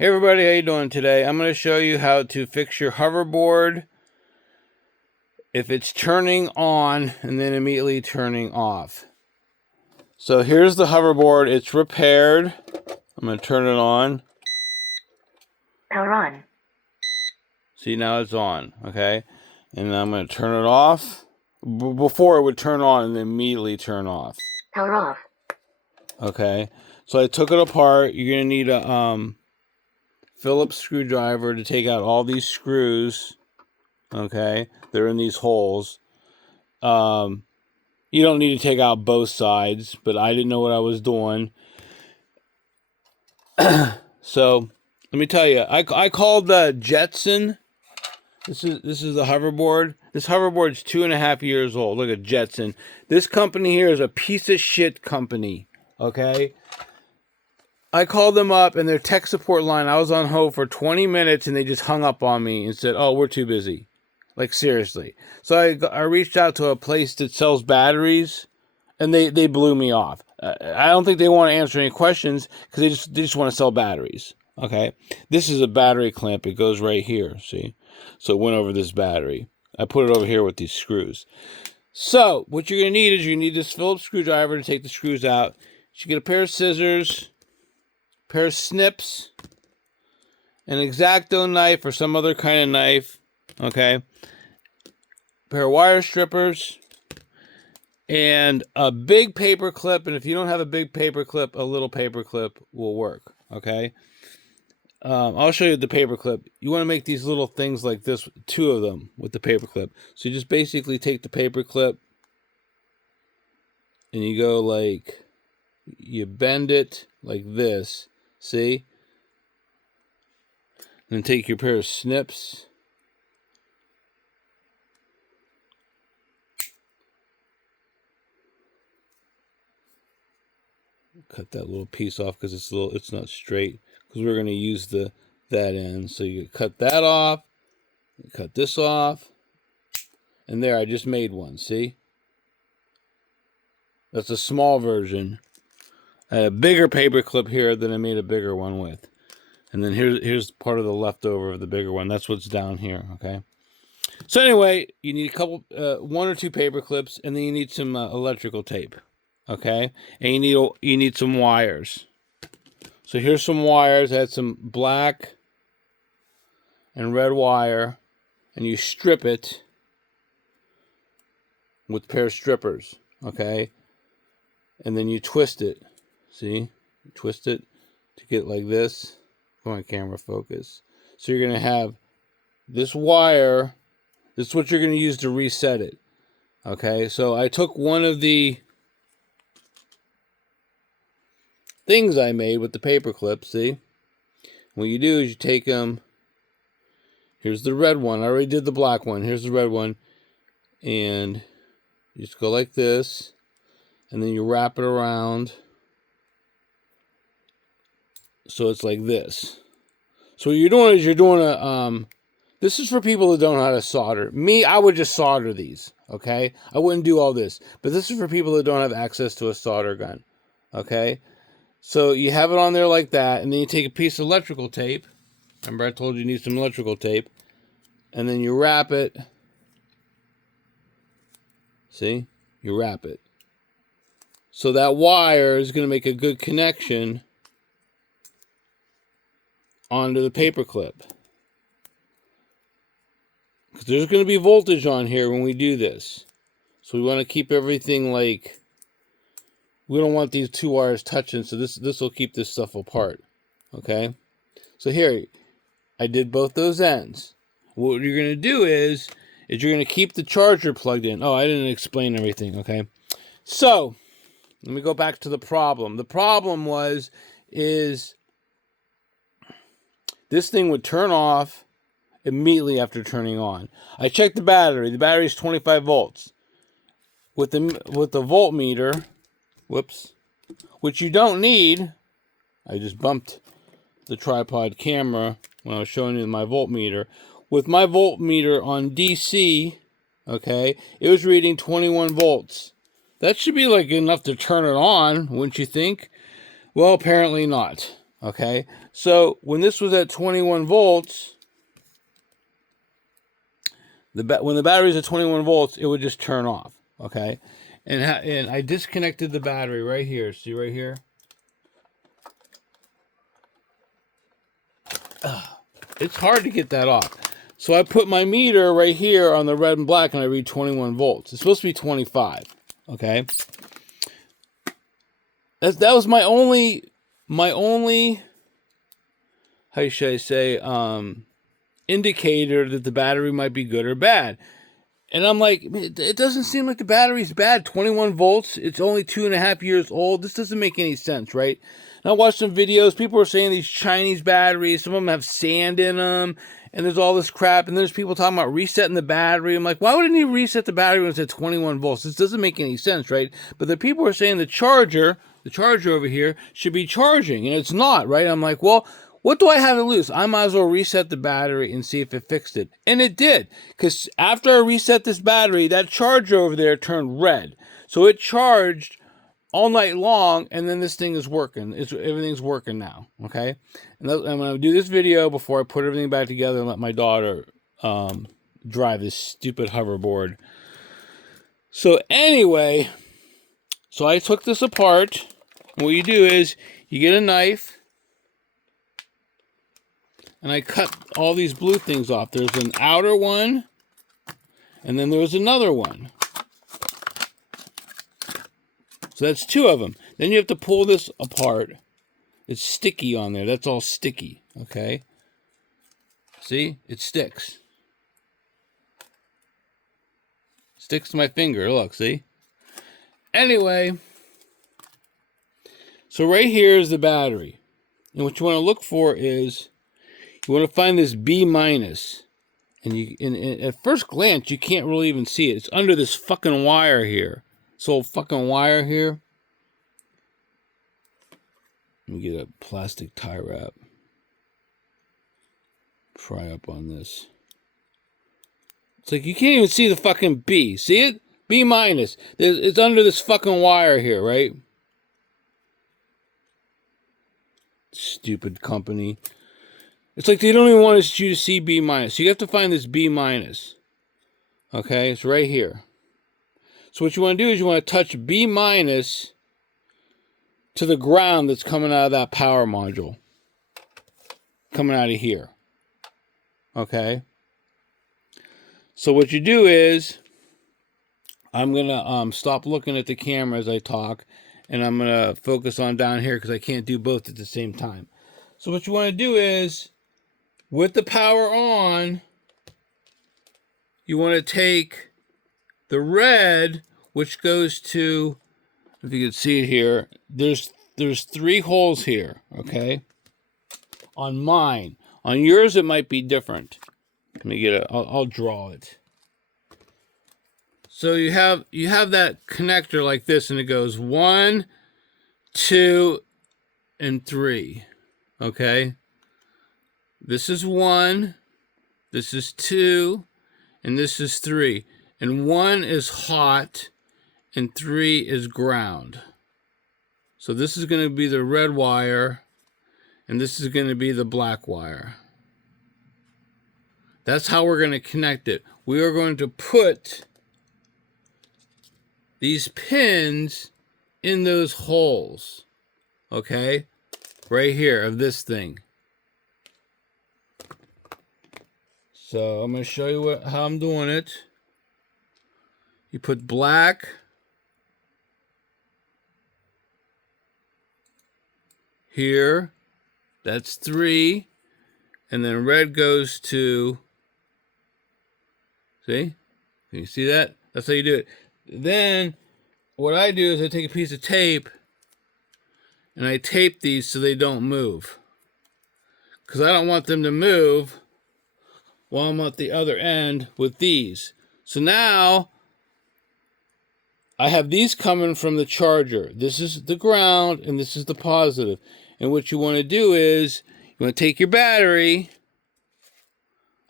Hey everybody, how you doing today? I'm going to show you how to fix your hoverboard if it's turning on and then immediately turning off. So here's the hoverboard. It's repaired. I'm going to turn it on. Power on. See, now it's on, okay? And I'm going to turn it off. Before it would turn on and then immediately turn off. Power off. Okay, so I took it apart. You're going to need a Phillips screwdriver to take out all these screws. Okay, they're in these holes. You don't need to take out both sides, but I didn't know what I was doing. So let me tell you, I called the Jetson. This is the hoverboard. This hoverboard's 2.5 years old. Look at Jetson. This company here is a piece of shit company. Okay. I called them up and their tech support line. I was on hold for 20 minutes and they just hung up on me and said, "Oh, we're too busy." Like, seriously. So I reached out to a place that sells batteries, and they blew me off. I don't think they want to answer any questions because they just want to sell batteries. Okay, this is a battery clamp. It goes right here. See, so it went over this battery. I put it over here with these screws. So what you're gonna need is you need this Phillips screwdriver to take the screws out. You get a pair of scissors, a pair of snips, an X-Acto knife or some other kind of knife. Okay. Pair of wire strippers, and a big paper clip. And if you don't have a big paper clip, a little paper clip will work. Okay. I'll show you the paper clip. You want to make these little things like this, 2 of them with the paper clip. So you just basically take the paper clip and you go like, you bend it like this. See? And then take your pair of snips. Cut that little piece off because it's not straight, because we're going to use that end. So you cut that off, cut this off, and there, I just made one. See, that's a small version. I had a bigger paper clip here that I made a bigger one with, and then here's part of the leftover of the bigger one. That's what's down here. Okay. So anyway, you need a couple, 1 or 2 paper clips, and then you need some electrical tape. Okay, and you need some wires. So here's some wires. I had some black and red wire, and you strip it with a pair of strippers. Okay, and then you twist it. See, you twist it to get like this. Come on, camera, focus. So you're gonna have this wire. This is what you're gonna use to reset it. Okay, so I took one of the things I made with the paper clip. See, what you do is you take them. Here's the red one. I already did the black one. Here's the red one, and you just go like this, and then you wrap it around so it's like this. So what you're doing is you're doing a this is for people that don't know how to solder. Me, I would just solder these. Okay, I wouldn't do all this, but this is for people that don't have access to a solder gun. Okay. So you have it on there like that, and then you take a piece of electrical tape. Remember I told you need some electrical tape. And then you wrap it. See? You wrap it. So that wire is going to make a good connection onto the paper clip. Because there's going to be voltage on here when we do this. So we want to keep everything like... We don't want these 2 wires touching, so this will keep this stuff apart. Okay? So here, I did both those ends. What you're going to do is you're going to keep the charger plugged in. Oh, I didn't explain everything, okay? So, let me go back to the problem. The problem is this thing would turn off immediately after turning on. I checked the battery. The battery is 25 volts. With the voltmeter... Whoops. Which you don't need. I just bumped the tripod camera when I was showing you my voltmeter. With my voltmeter on DC, okay, it was reading 21 volts. That should be like enough to turn it on, wouldn't you think? Well, apparently not. Okay, so when this was at 21 volts, when the battery's at 21 volts, it would just turn off. Okay, and I disconnected the battery right here. See right here? It's hard to get that off. So I put my meter right here on the red and black, and I read 21 volts. It's supposed to be 25. Okay. That was my only, how should I say, indicator that the battery might be good or bad. And I'm like, it doesn't seem like the battery's bad. 21 volts. It's only 2.5 years old. This doesn't make any sense, right? And I watched some videos. People are saying these Chinese batteries, some of them have sand in them, and there's all this crap. And there's people talking about resetting the battery. I'm like, why wouldn't you reset the battery when it's at 21 volts? This doesn't make any sense, right? But the people are saying the charger over here should be charging, and it's not, right? I'm like, well, what do I have to lose? I might as well reset the battery and see if it fixed it. And it did. Because after I reset this battery, that charger over there turned red. So it charged all night long, and then this thing is working. Everything's working now. Okay? And I'm going to do this video before I put everything back together and let my daughter drive this stupid hoverboard. So anyway, so I took this apart. And what you do is you get a knife. And I cut all these blue things off. There's an outer one, and then there was another one. So that's two of them. Then you have to pull this apart. It's sticky on there. That's all sticky, okay? See? It sticks. Sticks to my finger. Look, see? Anyway, so right here is the battery. And what you want to look for is, you want to find this B minus, and at first glance you can't really even see it. It's under this fucking wire here. This old fucking wire here. Let me get a plastic tie wrap. Pry up on this. It's like you can't even see the fucking B. See it? B minus. It's under this fucking wire here, right? Stupid company. It's like they don't even want you to see B minus. So you have to find this B minus. Okay, it's right here. So what you want to do is you want to touch B minus to the ground that's coming out of that power module. Coming out of here. Okay. So what you do is, I'm going to stop looking at the camera as I talk, and I'm going to focus on down here because I can't do both at the same time. So what you want to do is, with the power on, you want to take the red, which goes to, if you can see it here, there's 3 holes here, okay? On mine. On yours, it might be different. Let me get it. I'll draw it. So you have that connector like this, and it goes 1, 2, and 3. Okay? This is 1, this is 2, and this is 3. And 1 is hot, and 3 is ground. So this is going to be the red wire, and this is going to be the black wire. That's how we're going to connect it. We are going to put these pins in those holes. Okay? Right here of this thing. So I'm going to show you how I'm doing it. You put black here. That's 3. And then red goes to, see? Can you see that? That's how you do it. Then what I do is I take a piece of tape and I tape these so they don't move. Because I don't want them to move while I'm at the other end with these. So now I have these coming from the charger. This is the ground and this is the positive. And what you want to do is you want to take your battery,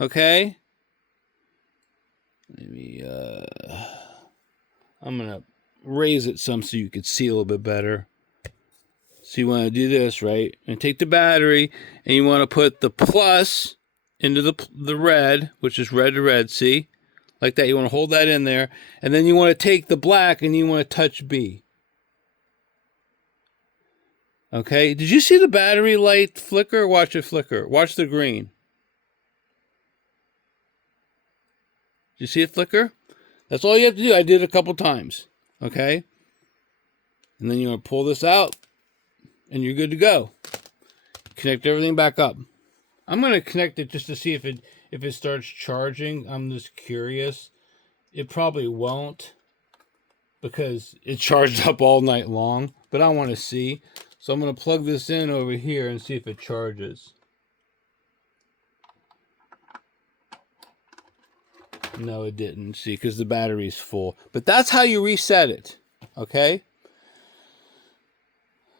okay? Maybe I'm going to raise it some so you can see a little bit better. So you want to do this, right? And take the battery, and you want to put the plus into the red, which is red to red, see? Like that. You want to hold that in there. And then you want to take the black, and you want to touch B. Okay? Did you see the battery light flicker? Watch it flicker. Watch the green. Did you see it flicker? That's all you have to do. I did it a couple times. Okay? And then you want to pull this out, and you're good to go. Connect everything back up. I'm going to connect it just to see if it starts charging. I'm just curious. It probably won't because it charged up all night long, but I want to see. So I'm going to plug this in over here and see if it charges. No, it didn't. See, because the battery's full. But that's how you reset it. Okay?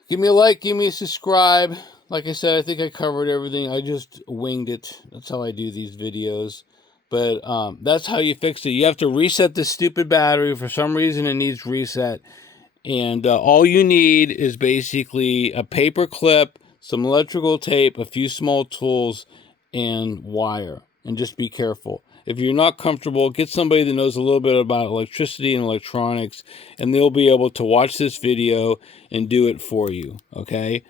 Give me a like. Give me a subscribe. Like I said, I think I covered everything. I just winged it. That's how I do these videos. But that's how you fix it. You have to reset the stupid battery. For some reason, it needs reset. And all you need is basically a paper clip, some electrical tape, a few small tools, and wire. And just be careful. If you're not comfortable, get somebody that knows a little bit about electricity and electronics, and they'll be able to watch this video and do it for you. Okay?